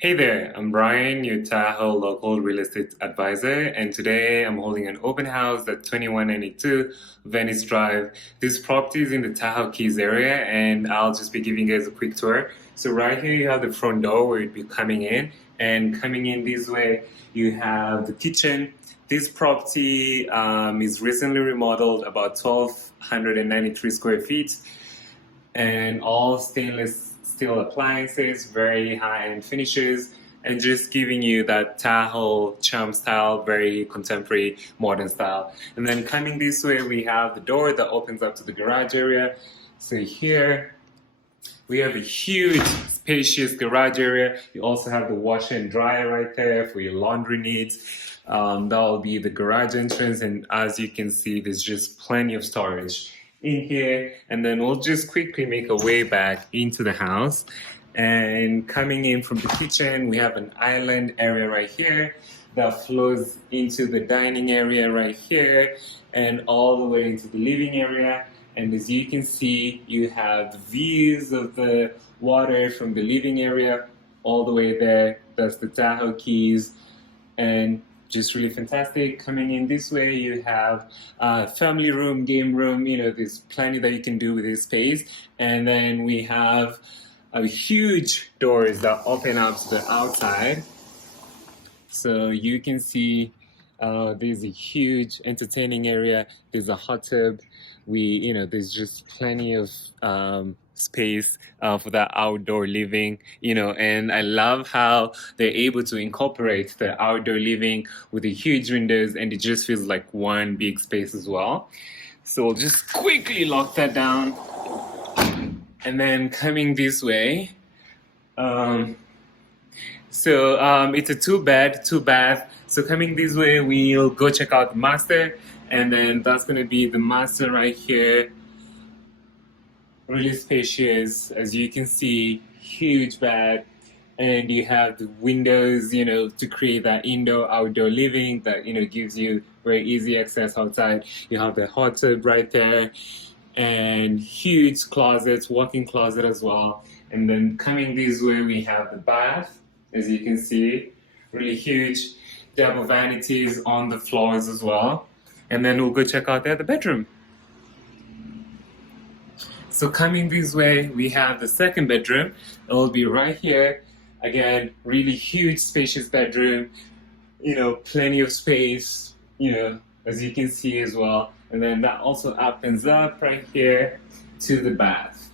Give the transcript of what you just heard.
Hey there, I'm Brian, your Tahoe local real estate advisor, and today I'm holding an open house at 2192 Venice Drive. This property is in the Tahoe Keys area, and I'll just be giving you guys a quick tour. So right here you have the front door where you'd be coming in, and coming in this way you have the kitchen. This property is recently remodeled, about 1,293 square feet, and all stainless steel appliances, very high-end finishes, and just giving you that Tahoe charm style, very contemporary, modern style. And then coming this way, we have the door that opens up to the garage area. So here we have a huge, spacious garage area. You also have the washer and dryer right there for your laundry needs. That will be the garage entrance, and as you can see, there's just plenty of storage in here. And then we'll just quickly make a way back into the house. And coming in from the kitchen, we have an island area right here that flows into the dining area right here and all the way into the living area. And as you can see, you have the views of the water from the living area all the way there. That's the Tahoe Keys. And just really fantastic. Coming in this way, you have family room, game room, there's plenty that you can do with this space. And then we have huge doors that open up to the outside. So you can see there's a huge entertaining area. There's a hot tub. There's just plenty of space for that outdoor living, and I love how they're able to incorporate the outdoor living with the huge windows, and it just feels like one big space as well. So we'll just quickly lock that down. And then coming this way, it's a two bed, two bath. So coming this way, we'll go check out the master, and then that's gonna be the master right here. Really spacious, as you can see, huge bed, and you have the windows, to create that indoor-outdoor living that, gives you very easy access outside. You have the hot tub right there, and huge closets, walk-in closet as well. And then coming this way, we have the bath, as you can see, really huge. Double vanities on the floors as well. And then we'll go check out the other bedroom. So coming this way, we have the second bedroom. It will be right here. Again, really huge, spacious bedroom. Plenty of space, as you can see as well. And then that also opens up right here to the bath.